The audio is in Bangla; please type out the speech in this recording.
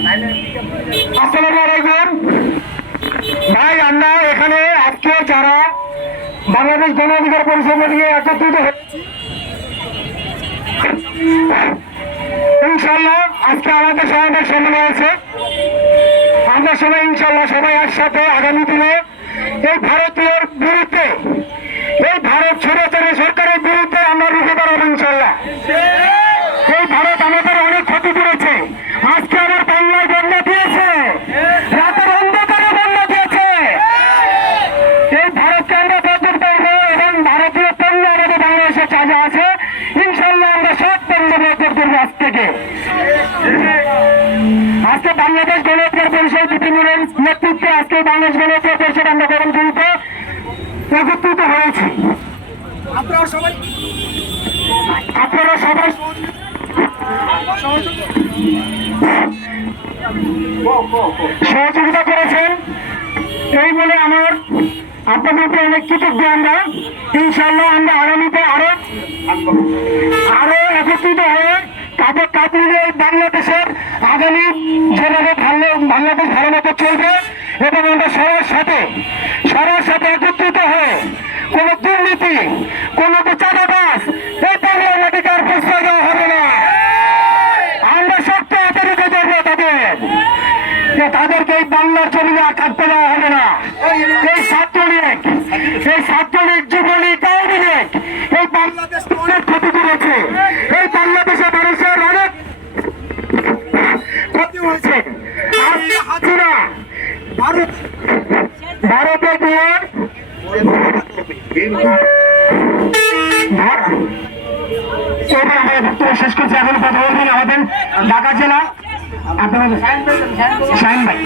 আসসালামু আলাইকুম ভাই। আমরা এখানে আজকে যারা বাংলাদেশ গণ অধিকার পরিষদ নিয়ে একত্রিত হয়েছি, ইনশাল্লাহ আজকে আমাদের সমাবেশ সম্মেলন হয়েছে। আমরা সবাই ইনশাল্লাহ সবাই একসাথে আগামী দিনে এই ভারতীয়র বিরুদ্ধে, এই ভারত স্বৈরাচারী সরকারের বিরুদ্ধে আমরা রুখে দাঁড়াবো ইনশাল্লাহ। এই ভারত আমাদের অনেক ক্ষতি করেছে। আজকে আমার বাংলায় বন্যা দিয়েছে, রাতের অন্ধকারে বন্যা দিয়েছে। এই ভারতকে আমরা বদল করবো এবং ভারতীয় পণ্য আমাদের বাংলাদেশে চাজা আছে, ইনশাল্লাহ আমরা সব পণ্য বদল করবো আজ থেকে। আজকে বাংলাদেশ গণ অধিকার পরিষদ বিভিন্ন নেতৃত্বে আজকে বাংলাদেশ গণ অধিকার পরিষদ আমরা গণতন্ত্রে একত্রিত হয়েছি। আপনারা সবাই সহযোগিতা করেছেন, এই বলে আমার আপনাদেরকে অনেক কৃতজ্ঞ। আমরা ইনশাল্লাহ আমরা আগামীতে আরো একত্রিত হয়ে তাদের কাজ মিলিয়ে বাংলাদেশের আগামী যেভাবে বাংলাদেশ ভালো মতো চলবে এবং আমরা সবার সাথে একত্রিত হয়ে কোন দুর্নীতি, কোন চাঁদাবাজ এই বাংলার মাটিকে আর প্রশ্রয় দেওয়া হবে না। আমরা শক্ত হাতে রেখে দেবো তাদেরকে এই বাংলার জমিনে আর কাটতে দেওয়া হবে না। এই ছাত্রলীগ যুবলীগ আওয়ামী লীগ এই বাংলাদেশকে অনেক ক্ষতি করেছে, এই বাংলাদেশের মানুষের অনেক ক্ষতি হয়েছে। হাসিনা ভারতের দুয়ার শেষ করছি। এখন কথা বলবেন আমাদের ঢাকা জেলা আপনার শাহিন ভাই।